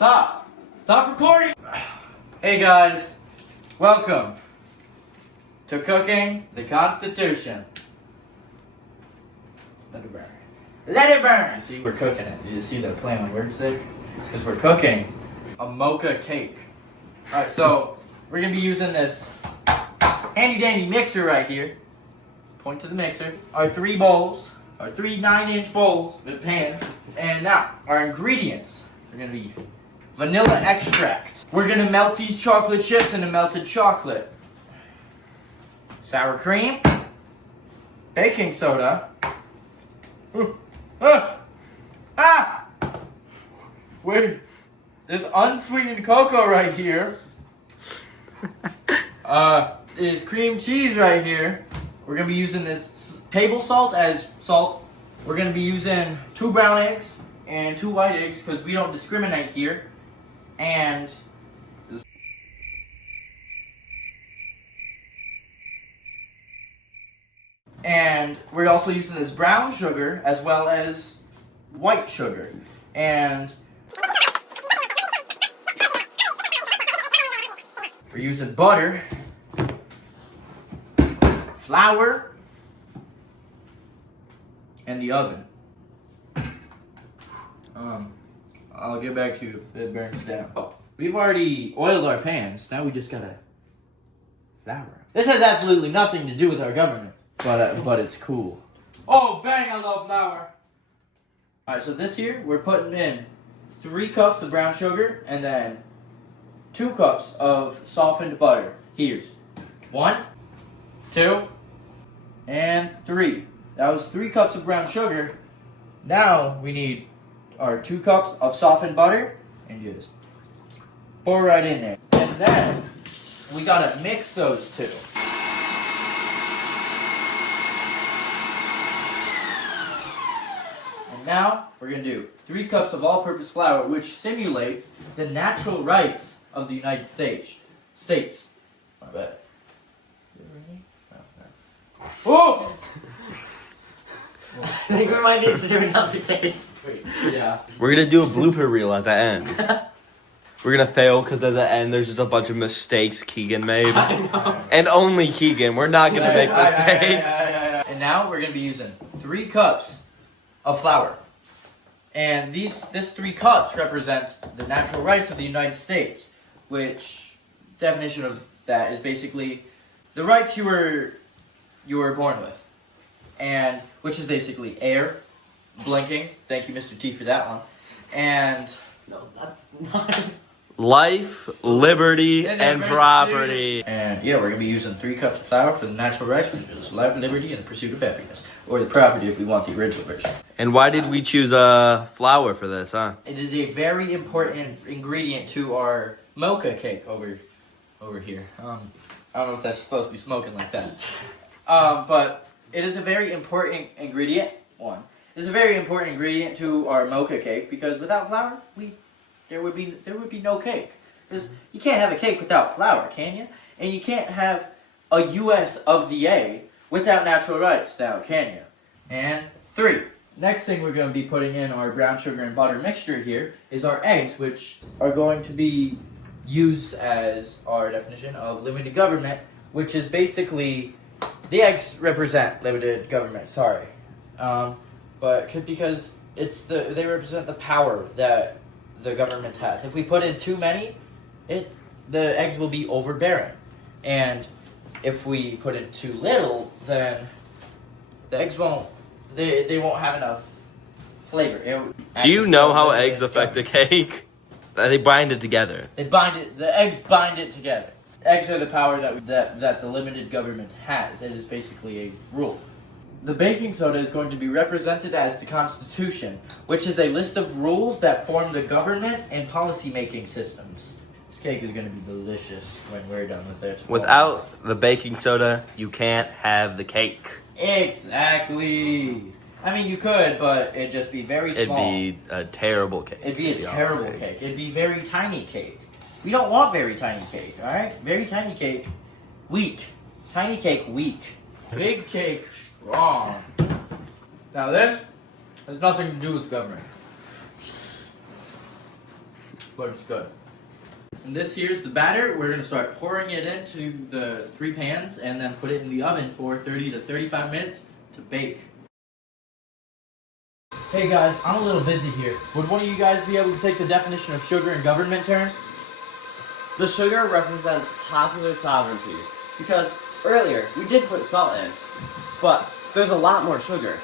Stop! Stop recording! Hey guys, welcome to Cooking the Constitution. Let it burn. Let it burn! You see, we're cooking it. Do you see the play on words there? Because we're cooking a mocha cake. Alright, so we're going to be using this handy dandy mixer right here. Point to the mixer. Our 3 bowls. Our 3 9-inch bowls with pans. And now, our ingredients are going to be vanilla extract. We're going to melt these chocolate chips into melted chocolate. Sour cream. Baking soda. Wait. This unsweetened cocoa right here. Is cream cheese right here. We're going to be using this table salt as salt. We're going to be using 2 brown eggs and 2 white eggs because we don't discriminate here. And we're also using this brown sugar as well as white sugar. And we're using butter, flour, and the oven. I'll get back to you if it burns down. Oh, we've already oiled our pans. Now we just gotta flour. This has absolutely nothing to do with our government, but it's cool. Oh, bang! I love flour. All right, so this here we're putting in 3 cups of brown sugar and then 2 cups of softened butter. Here's 1, 2, and 3. That was 3 cups of brown sugar. Now we need our 2 cups of softened butter and just pour right in there. And then we gotta mix those 2. And now we're gonna do 3 cups of all-purpose flour, which simulates the natural rights of the United States. My bad. Oh! I think we might need to do another take. Yeah. We're gonna do a blooper reel at the end. We're gonna fail because at the end there's just a bunch of mistakes Keegan made. I know. And only Keegan. We're not gonna make mistakes. And now we're gonna be using 3 cups of flour. And this 3 cups represents the natural rights of the United States, which definition of that is basically the rights you were born with. And which is basically air, blinking, thank you Mr. T for that one, and No, that's not. Life, liberty, and property. And yeah, we're going to be using 3 cups of flour for the natural rights, which is life, liberty, and the pursuit of happiness. Or the property if we want the original version. And why did we choose flour for this, huh? It is a very important ingredient to our mocha cake over here. I don't know if that's supposed to be smoking like that. But it is a very important ingredient. It's a very important ingredient to our mocha cake because without flour, there would be no cake. Because you can't have a cake without flour, can you? And you can't have a U.S. of the A without natural rights, now can you? And 3. Next thing we're going to be putting in our brown sugar and butter mixture here is our eggs, which are going to be used as our definition of limited government, which is basically the eggs represent limited government. Sorry, but because they represent the power that the government has. If we put in too many, the eggs will be overbearing, and if we put in too little, then the eggs won't have enough flavor. Do you know how eggs affect the cake? They bind it together. The eggs bind it together. Eggs are the power that the limited government has. It is basically a rule. The baking soda is going to be represented as the Constitution, which is a list of rules that form the government and policy-making systems. This cake is going to be delicious when we're done with it. Without the baking soda, you can't have the cake. Exactly. I mean, you could, but it'd just be very small. It'd be a terrible cake. It'd be a terrible cake. It'd be very tiny cake. We don't want very tiny cake, alright? Very tiny cake, weak. Tiny cake, weak. Big cake, strong. Now this has nothing to do with government. but it's good. And this here's the batter. We're gonna start pouring it into the 3 pans and then put it in the oven for 30 to 35 minutes to bake. Hey guys, I'm a little busy here. Would one of you guys be able to take the definition of sugar in government terms? The sugar represents popular sovereignty. Because earlier, we did put salt in. But there's a lot more sugar.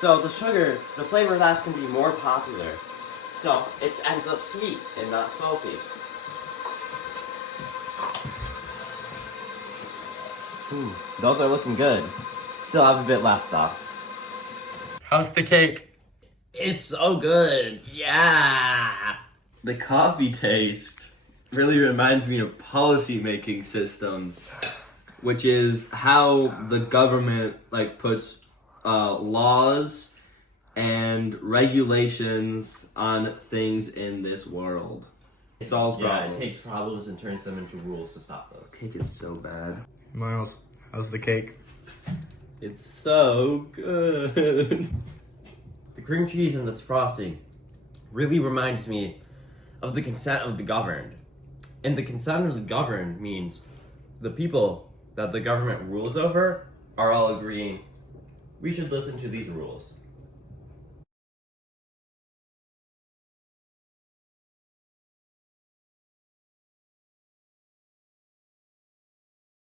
So the flavor of that's going to be more popular. So it ends up sweet and not salty. Those are looking good. Still have a bit left though. How's the cake? It's so good. Yeah. The coffee taste really reminds me of policy making systems, which is how the government puts laws and regulations on things in this world. It solves problems. It takes problems and turns them into rules to stop those. Cake is so bad. Miles, how's the cake? It's so good. The cream cheese and this frosting really reminds me of the consent of the governed. And the consent of the governed means the people that the government rules over are all agreeing we should listen to these rules.